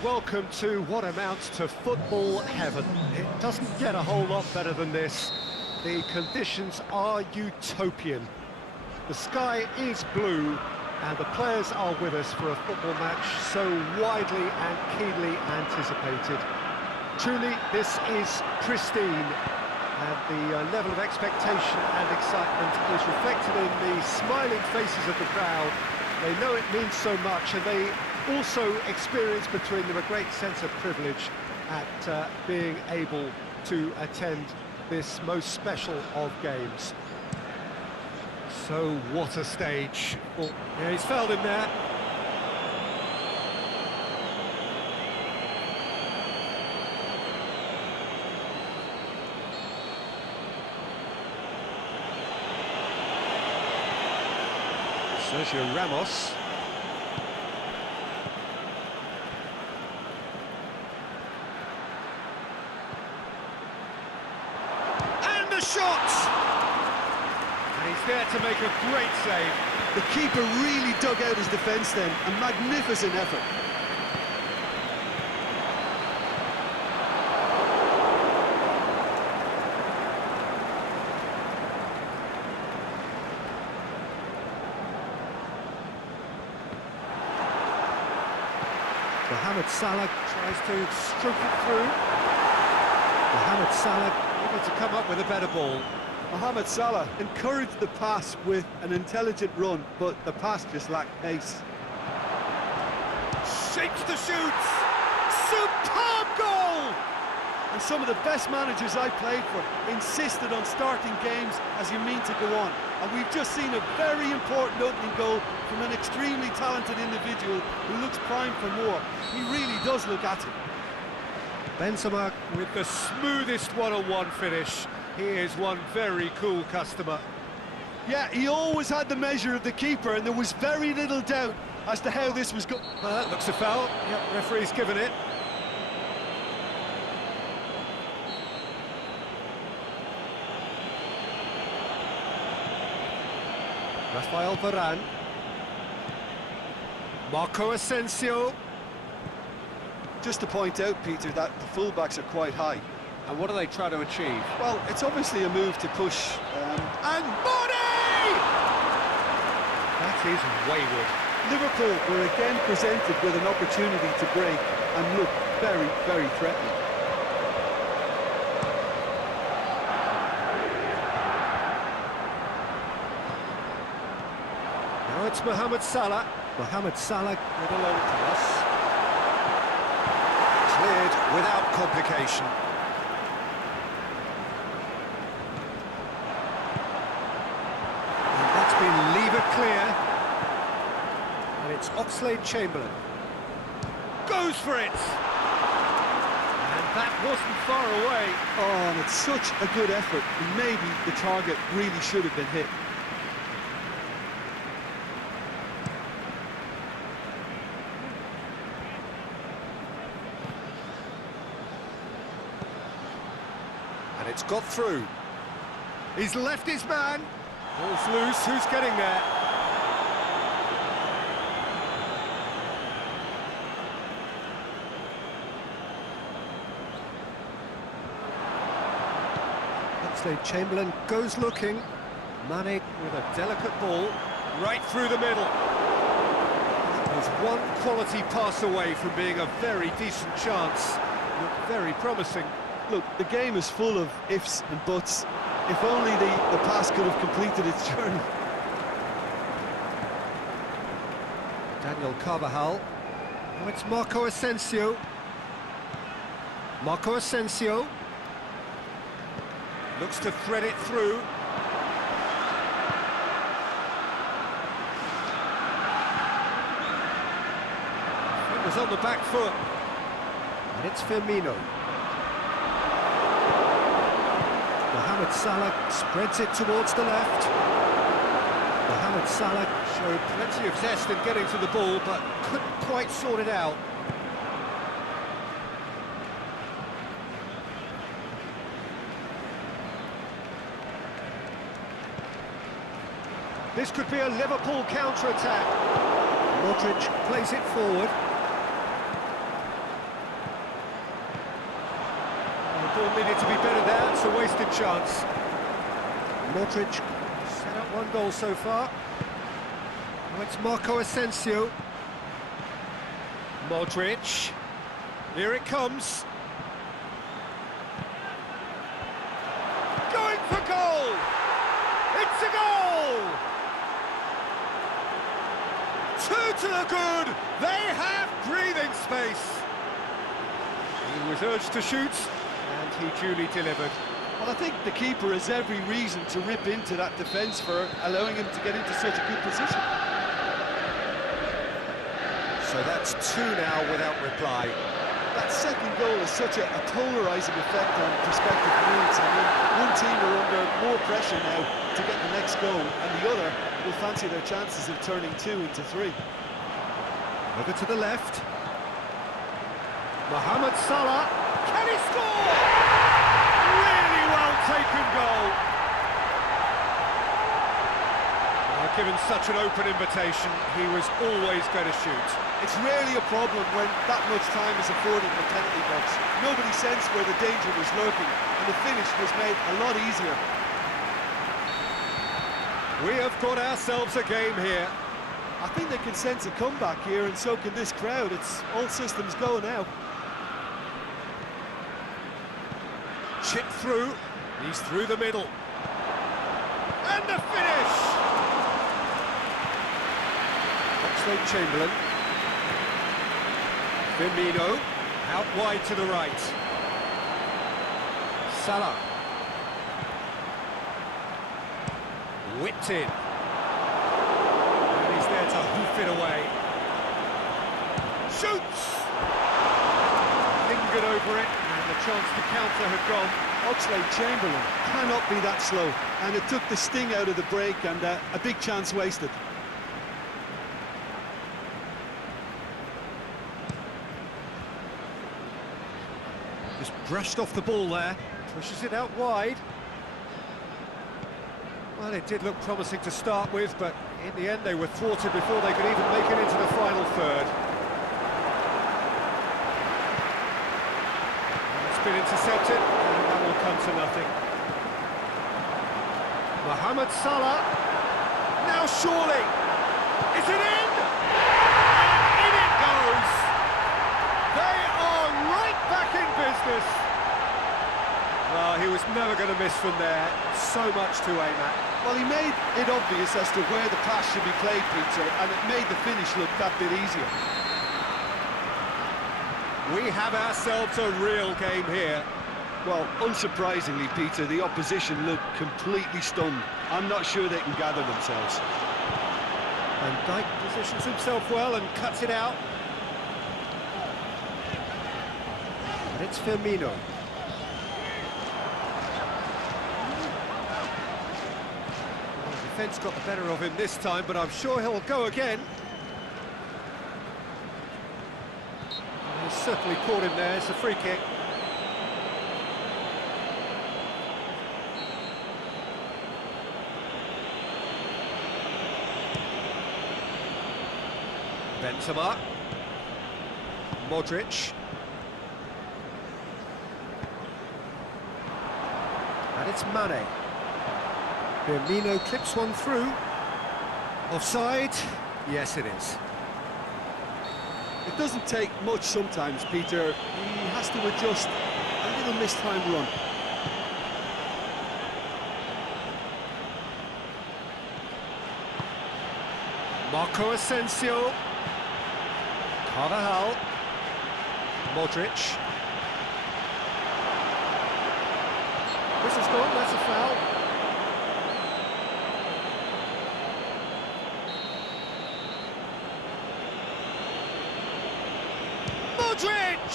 And welcome to what amounts to football heaven. It doesn't get a whole lot better than this. The conditions are utopian. The sky is blue, and the players are with us for a football match so widely and keenly anticipated. Truly, this is pristine, and the level of expectation and excitement is reflected in the smiling faces of the crowd. They know it means so much, and they also experience between them a great sense of privilege at being able to attend this most special of games. So what a stage. Oh, yeah, he's fouled him there. Sergio Ramos. And the shot! And he's there to make a great save. The keeper really dug out his defence then, a magnificent effort. Mohamed Salah tries to stroke it through. Mohamed Salah able to come up with a better ball. Mohamed Salah encouraged the pass with an intelligent run, but the pass just lacked pace. Shapes to shoot! Superb goal! And some of the best managers I played for insisted on starting games as you mean to go on. And we've just seen a very important opening goal from an extremely talented individual who looks primed for more. He really does look at it. Benzema with the smoothest one-on-one finish. He is one very cool customer. Yeah, he always had the measure of the keeper, and there was very little doubt as to how this was going. That looks a foul. Yep, referee's given it. Rafael Varane. Marco Asensio. Just to point out, Peter, that the fullbacks are quite high. And what do they try to achieve? Well, it's obviously a move to push. And Bonney! That is wayward. Liverpool were again presented with an opportunity to break and look very, very threatening. Now it's Mohamed Salah. Mohamed Salah with a long pass. Cleared without complication. And that's been lever clear. And it's Oxlade-Chamberlain. Goes for it! And that wasn't far away. Oh, and it's such a good effort. Maybe the target really should have been hit. And it's got through. He's left his man. Ball's loose. Who's getting there? Oxlade-Chamberlain goes looking. Mane with a delicate ball right through the middle. That was one quality pass away from being a very decent chance. Looked very promising. Look, the game is full of ifs and buts. If only the pass could have completed its journey. Daniel Carvajal. Now it's Marco Asensio. Marco Asensio. Looks to thread it through. It was on the back foot. And it's Firmino. Mohamed Salah spreads it towards the left. Mohamed Salah showed plenty of zest in getting to the ball, but couldn't quite sort it out. This could be a Liverpool counter-attack. Modric plays it forward. Ball needed to be better there, it's a wasted chance. Modric set up one goal so far. Now it's Marco Asensio. Modric. Here it comes. Going for goal! It's a goal! Two to the good! They have breathing space! He was urged to shoot, and he duly delivered. Well, I think the keeper has every reason to rip into that defence for allowing him to get into such a good position. So that's two now without reply. That second goal has such a polarising effect on prospective moods. I mean, one team are under more pressure now to get the next goal, and the other will fancy their chances of turning 2 into 3. Over to the left. Mohamed Salah. Can he score? Really well taken goal. Given such an open invitation, he was always going to shoot. It's rarely a problem when that much time is afforded in the penalty box. Nobody sensed where the danger was lurking, and the finish was made a lot easier. We have got ourselves a game here. I think they can sense a comeback here, and so can this crowd. It's all systems go now. Chip through, he's through the middle. And the finish! Oxlade-Chamberlain. Firmino, out wide to the right. Salah. Whipped in. And he's there to hoof it away. Shoots! Lingered over it, and the chance to counter had gone. Oxlade-Chamberlain cannot be that slow, and it took the sting out of the break, and a big chance wasted. Just brushed off the ball there, pushes it out wide. Well, it did look promising to start with, but in the end they were thwarted before they could even make it into the final third. It's been intercepted, and that will come to nothing. Mohamed Salah, now surely, is it in? And in it goes! They are right back in business. Well, he was never going to miss from there. So much to aim at. Well, he made it obvious as to where the pass should be played, Peter, and it made the finish look that bit easier. We have ourselves a real game here. Well, unsurprisingly, Peter, the opposition look completely stunned. I'm not sure they can gather themselves. Van Dijk positions himself well and cuts it out. And it's Firmino. Well, the defence got the better of him this time, but I'm sure he'll go again. He's certainly caught him there. It's a free kick. Benzema. Modric. And it's Mane. Firmino clips one through. Offside? Yes, it is. It doesn't take much sometimes, Peter. He has to adjust a little mistimed run. Marco Asensio. Carvajal. Modric. Whistle's gone, that's a foul. Modric!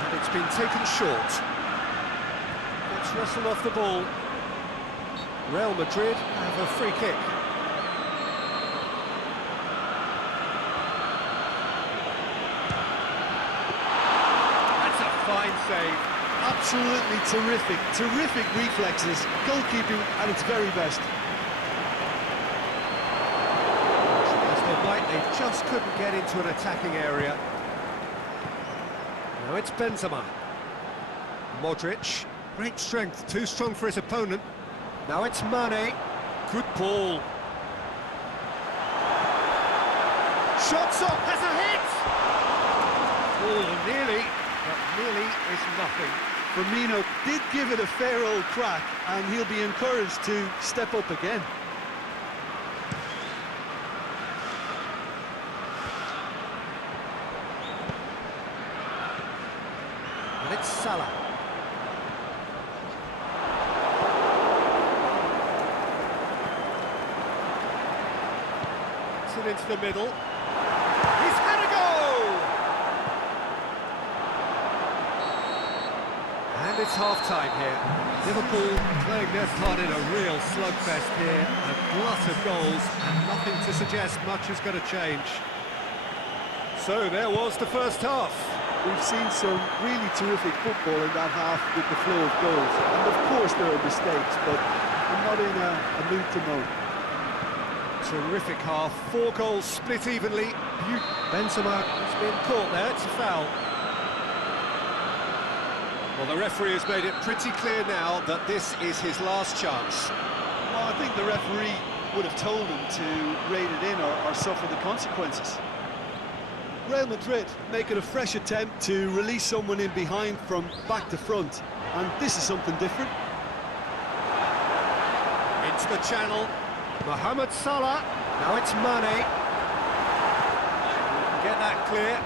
And it's been taken short. Gets wrestled off the ball. Real Madrid have a free kick. That's a fine save. Absolutely terrific reflexes, goalkeeping at its very best. As they might, They just couldn't get into an attacking area. Now it's Benzema. Modric. Great strength, too strong for his opponent. Now it's Mane. Good ball. Shots up, has a hit! Oh, nearly, but nearly is nothing. Firmino did give it a fair old crack, and he'll be encouraged to step up again. And it's Salah. It's it into the middle. He's had a go! And it's half-time here. Liverpool playing their part in a real slugfest here. A glut of goals, and nothing to suggest much is going to change. So there was the first half. We've seen some really terrific football in that half with the flow of goals. And of course there are mistakes, but I'm not in a mood to moan. Terrific half, 4 goals split evenly. Benzema has been caught there, it's a foul. Well, the referee has made it pretty clear now that this is his last chance. Well, I think the referee would have told him to rein it in or suffer the consequences. Real Madrid making a fresh attempt to release someone in behind from back to front, and this is something different. Into the channel, Mohamed Salah, now it's Mane. Get that clear.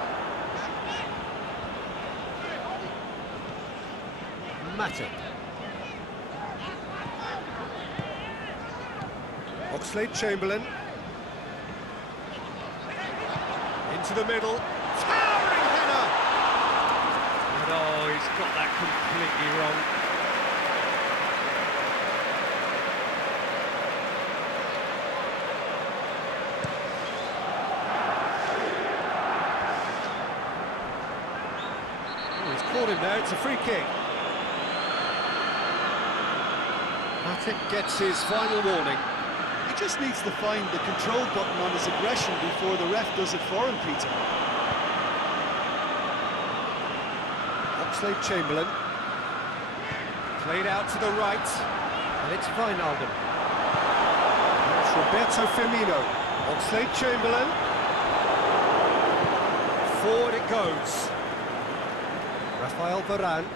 Matip. Oxlade-Chamberlain. Into the middle, towering header! And oh, he's got that completely wrong. Oh, he's caught him there, it's a free kick. Matip gets his final warning. He just needs to find the control button on his aggression before the ref does it for him, Peter. Oxlade-Chamberlain. Played out to the right, and it's Wijnaldum. It's Roberto Firmino. Oxlade-Chamberlain. Forward it goes. Rafael Varane.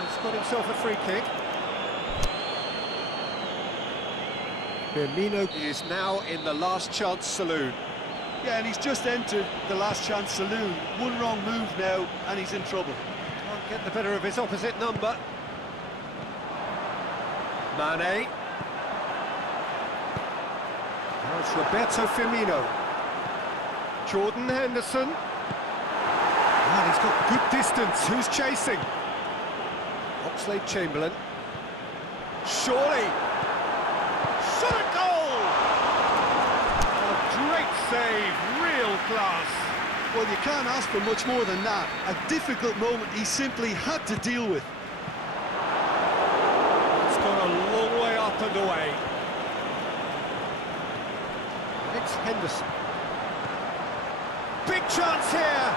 He's got himself a free kick. Firmino is now in the last chance saloon. Yeah, and he's just entered the last chance saloon. One wrong move now, and he's in trouble. Can't get the better of his opposite number. Mane. Now it's Roberto Firmino. Jordan Henderson. And he's got good distance. Who's chasing? Oxlade-Chamberlain. Surely. Shot a goal! A great save, real class. Well, you can't ask for much more than that. A difficult moment he simply had to deal with. It's gone a long way up and away. It's Henderson. Big chance here.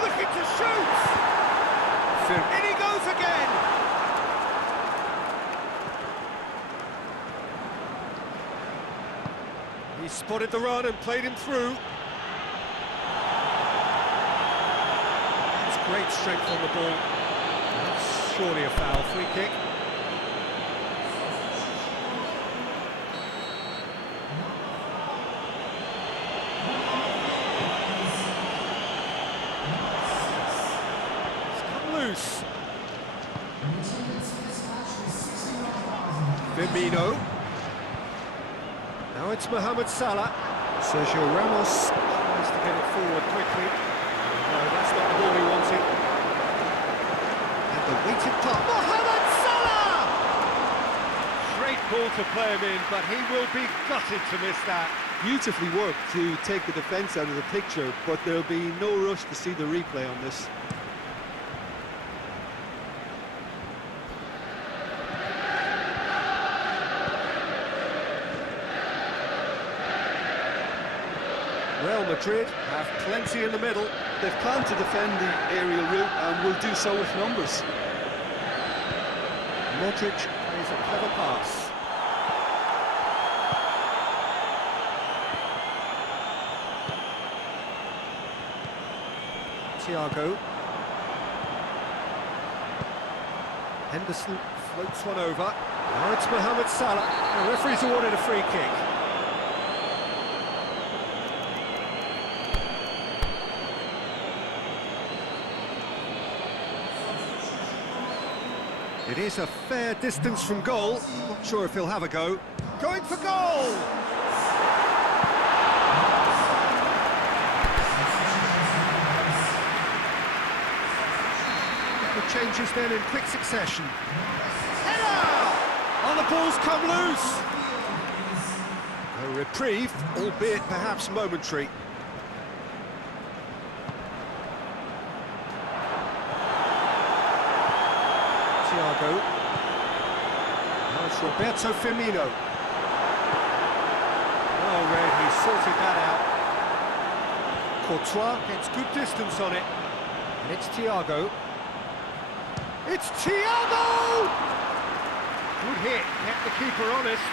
Looking to shoot. In he goes again. He spotted the run and played him through. That's great strength on the ball. That's surely a foul. Free kick. It's come loose. Firmino. Now it's Mohamed Salah. Sergio Ramos tries to get it forward quickly. No, that's not the ball he wanted. And the weighted pass. Mohamed Salah! Great ball to play him in, but he will be gutted to miss that. Beautifully worked to take the defence out of the picture, but there'll be no rush to see the replay on this. Real Madrid have plenty in the middle. They've planned to defend the aerial route and will do so with numbers. Modric plays a clever pass. Thiago. Henderson floats one over. Now it's Mohamed Salah. The referee's awarded a free kick. It is a fair distance from goal. Not sure if he'll have a go. Going for goal! The changes then in quick succession. Header! Oh, the ball's come loose! A reprieve, albeit perhaps momentary. Thiago. Now it's Roberto Firmino. Oh, Red, he sorted that out. Courtois gets good distance on it. And it's Thiago. It's Thiago! Good hit, kept the keeper honest.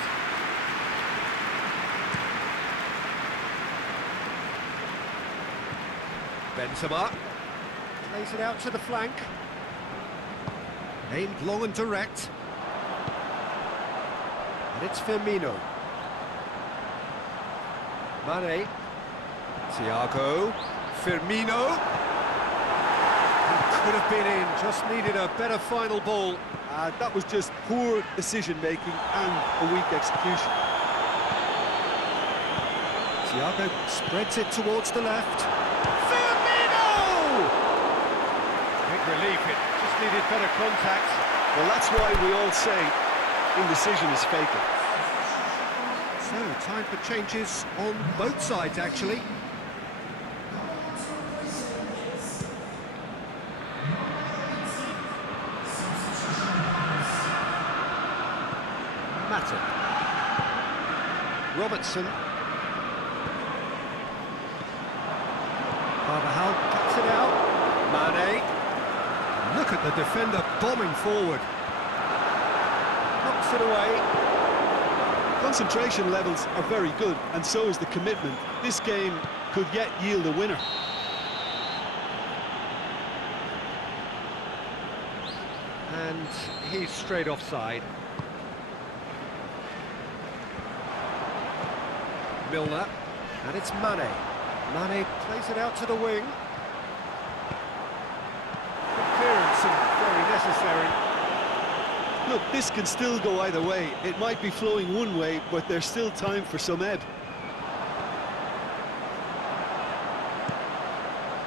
Benzema plays it out to the flank. Aimed long and direct. And it's Firmino. Mane. Thiago. Firmino. He could have been in, just needed a better final ball. That was just poor decision-making and a weak execution. Thiago spreads it towards the left. Firmino! Big relief, it just needed better contact. Well, that's why we all say indecision is fatal. So, time for changes on both sides, actually. Mata. Robertson. Carvajal cuts it out. Mane. Look at the defender bombing forward. Knocks it away. Concentration levels are very good, and so is the commitment. This game could yet yield a winner. And he's straight offside. Milner, and it's Mane. Mane plays it out to the wing. Good clearance and very necessary. Look, this can still go either way. It might be flowing one way, but there's still time for some ebb.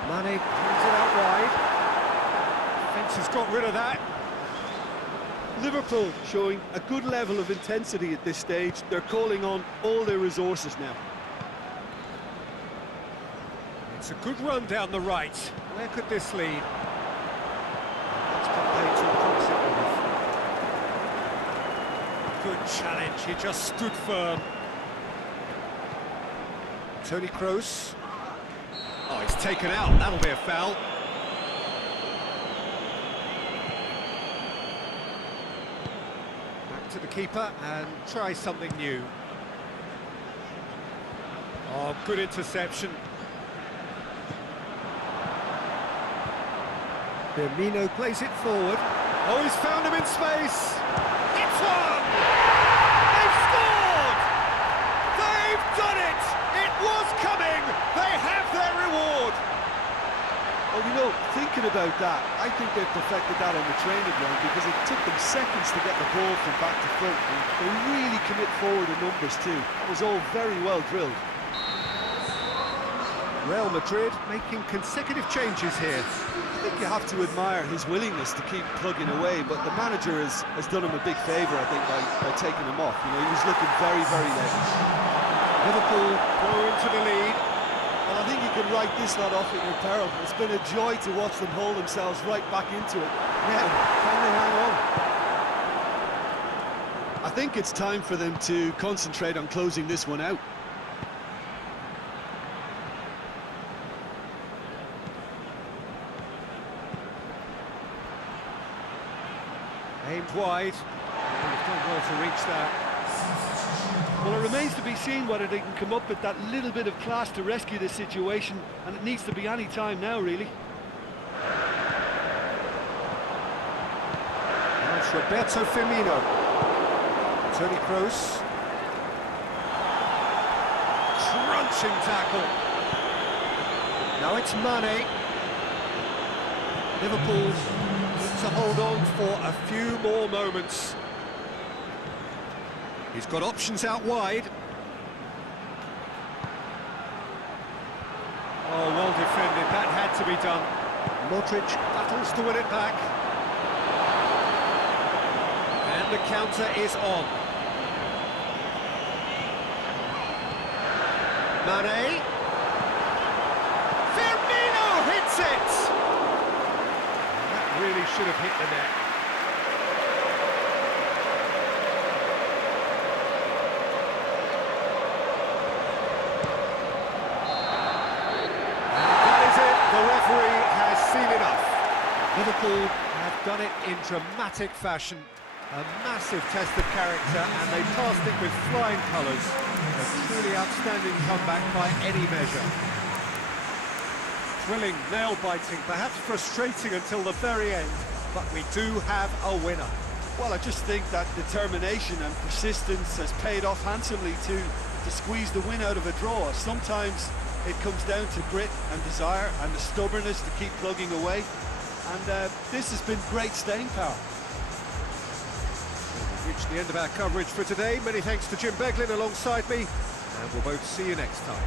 Mane brings it out wide. Fence has got rid of that. Liverpool showing a good level of intensity at this stage. They're calling on all their resources now. It's a good run down the right. Where could this lead? That's been played to a promising one. Good challenge, he just stood firm. Toni Kroos. Oh, he's taken out, that'll be a foul. Back to the keeper and try something new. Oh, good interception. Firmino plays it forward. Oh, he's found him in space. It's one! They've scored! They've done it! It was coming! They have their reward! Well, you know, thinking about that, I think they've perfected that on the training ground because it took them seconds to get the ball from back to front. And they really commit forward in numbers too. It was all very well drilled. Real Madrid making consecutive changes here. I think you have to admire his willingness to keep plugging away, but the manager has done him a big favour, I think, by taking him off. You know, he was looking very, very nervous. Liverpool go into the lead. Well, I think you can write this lot off at your peril. It's been a joy to watch them haul themselves right back into it. Now, can they hang on? I think it's time for them to concentrate on closing this one out. Sent wide. They've done well to reach that. Well, it remains to be seen whether they can come up with that little bit of class to rescue this situation, and it needs to be any time now, really. Now it's Roberto Firmino. Toni Kroos. Crunching tackle. Now it's Mane. Liverpool need to hold on for a few more moments. He's got options out wide. Oh, well defended. That had to be done. Modric battles to win it back. And the counter is on. Mane. Firmino hits it! That really should have hit the net. The referee has seen enough. Liverpool have done it in dramatic fashion. A massive test of character, and they passed it with flying colours. A truly outstanding comeback by any measure. Thrilling, nail-biting, perhaps frustrating until the very end, but we do have a winner. Well, I just think that determination and persistence has paid off handsomely to squeeze the win out of a draw. Sometimes it comes down to grit and desire and the stubbornness to keep plugging away. And this has been great staying power. We've reached the end of our coverage for today. Many thanks to Jim Beglin alongside me, and we'll both see you next time.